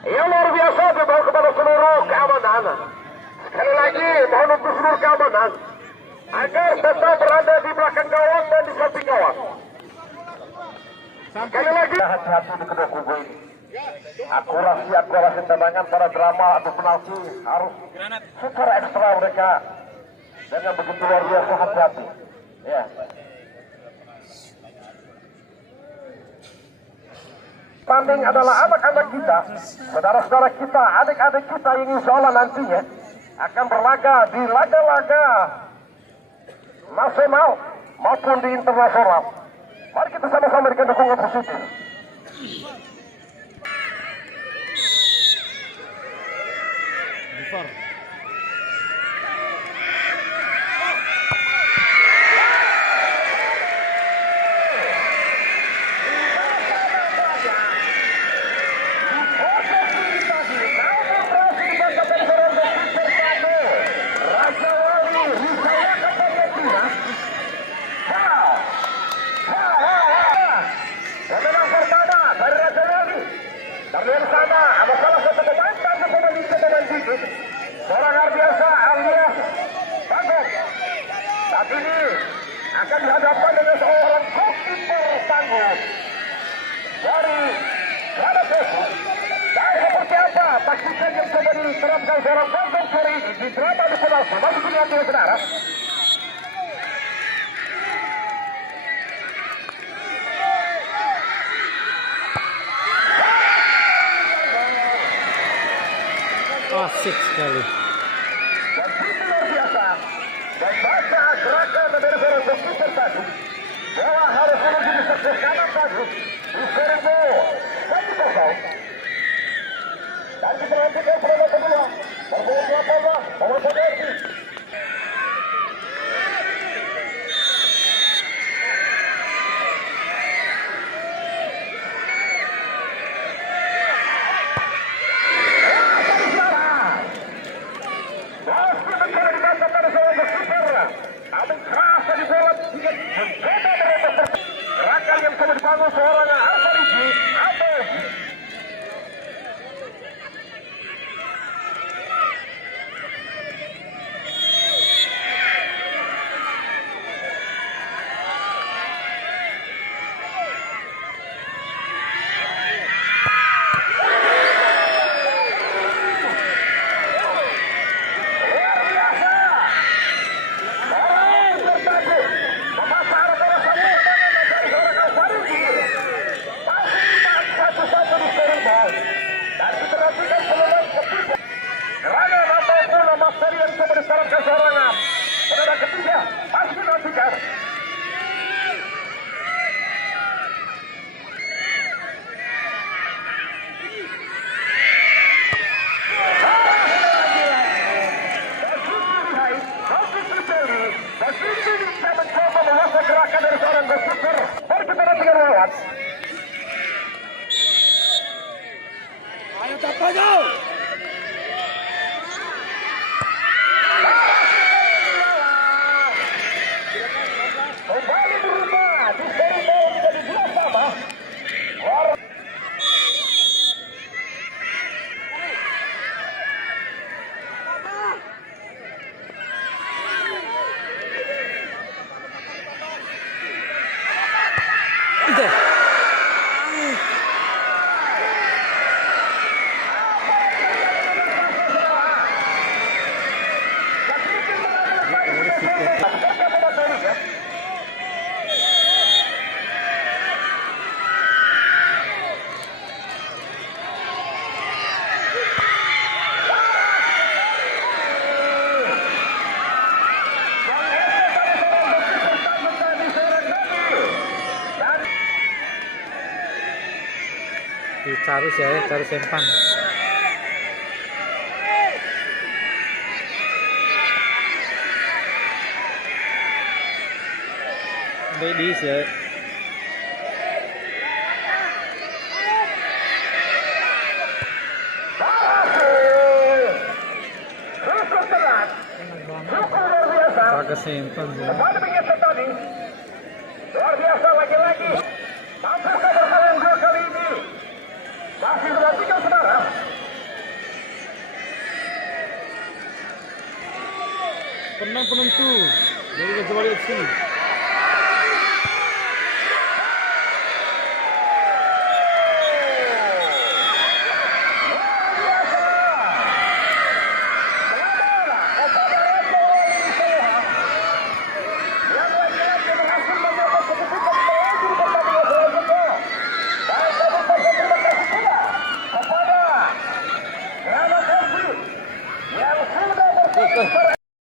yang luar biasa dibawa kepada seluruh keamanan. Sekali lagi mohon untuk seluruh keamanan agar tetap berada di belakang gawang dan di samping gawang. Sekali lagi hati-hati di kedua kubu ini. Akurasi tendangan para drama atau penalti harus secara ekstra mereka dengan begitu luar biasa hati-hati. Ya. Tanding adalah anak-anak kita, saudara-saudara kita, adik-adik kita yang insya Allah nantinya akan berlaga di laga-laga nasional maupun di internasional. Mari kita sama-sama berikan dukungan positif. Dari sana ada salah satu pemain dan pemain dikit. Seorang luar biasa alias Bagong. Saat ini akan dihadapkan dengan seorang goalkeeper tangguh dari Ladapesi. Dan seperti apa taktikan yang coba diterapkan seorang Bagong sore ini di drama di penalti. Masih dilihat ya saudara. Asik sekali. Dan itu luar biasa. Dan baca gerakan dari seorang goalkeeper tadi. Bola harus menuju di sektor kanan tadi. Di seribu 1-0. Dan kita lanjutkan pertama kedua. Berbunyi 18. Nomor 1. Gerakan yang coba dibangun seorang Alfariji Alfariji. Gerakan ataupun materi yang coba disarankan seorang penanda ketiga masih dinantikan. Begitu bisa mencoba menguasai gerakan dari seorang goalkeeper. Mari kita nantikan lewat. Ayo cepat jauh. Kembali berubah di seri bawah menjadi 2 sama. Carus ya, Carus Sempan. Bedis ya. Pakai Sempan. Luar biasa lagi-lagi. Mampukah bersaing gol kali ini? Masih 2-3 saudara. Tenang penentu dari Raja Wali FC.